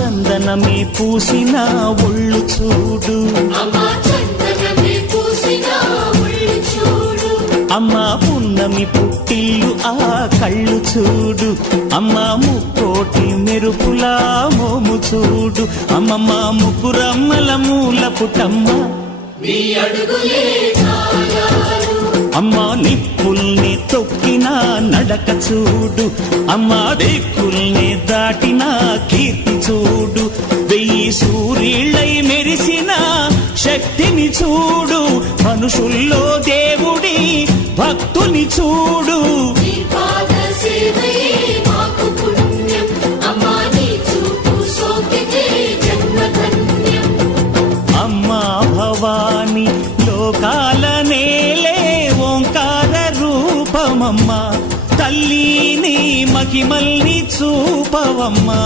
చందనమే పూసిన ఒళ్ళు చూడు, అమ్మా పున్నమి పుట్టిల్లు ఆ కళ్ళు చూడు, అమ్మా ముక్కోటి మెరుపులా మోము చూడు, అమ్మమ్మ ముగ్గురమ్మల మూల పుటమ్మ అమ్మా నిప్పుల్ని తొక్కిన నడక చూడు, అమ్మా దిక్కుల్ని దాటిన కీర్తి చూడు, 1000 సూర్యుళ్ళై మెరిసిన శక్తిని చూడు, మనుషుల్లో దేవుడి భక్తుని చూడు. అమ్మా భవాని లోకాల నేలే ఓంకార రూపమమ్మా, తల్లిని మహిమల్ని చూపవమ్మా.